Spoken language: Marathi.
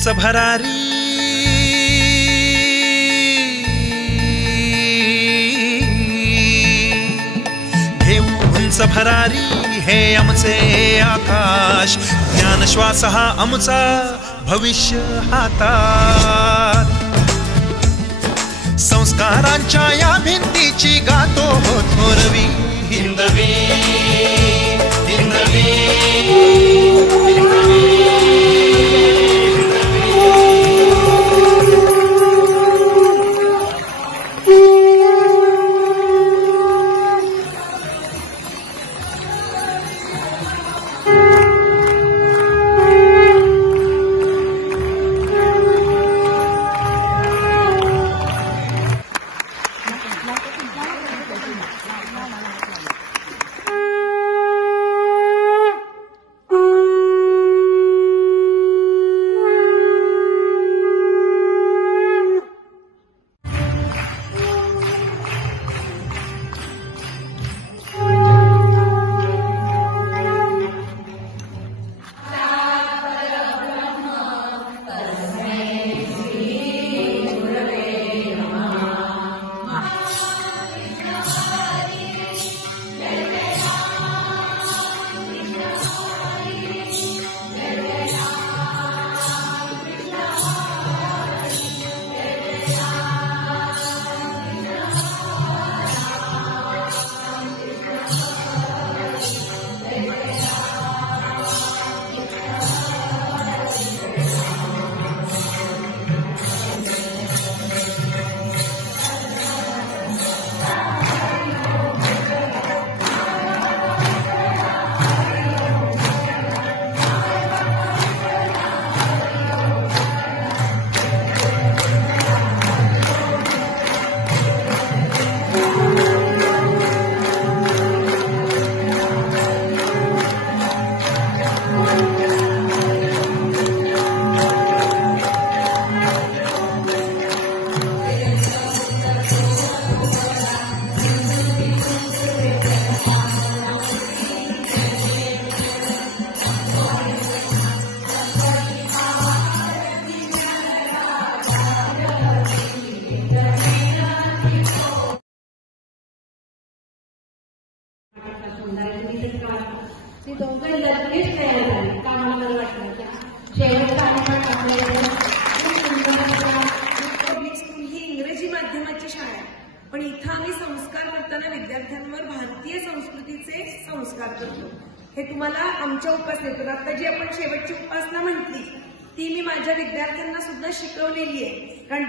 उंच भरारी उंच भरारी हे आमचे आकाश, ज्ञानश्वास हा आमचा भविष्य हातात। संस्कारांच्या या भिंतीची गातो हो थोरवी हिंदवी हिंदवी हिंदवी। इंग्रजी माध्यमाची शाळा आहे, पण इथं आम्ही संस्कार करताना विद्यार्थ्यांवर भारतीय संस्कृतीचे संस्कार करतो। हे तुम्हाला आमच्या उपासनेतून आता जी आपण शेवटची उपासना म्हटली ती मी माझ्या विद्यार्थ्यांना सुद्धा शिकवलेली आहे। कारण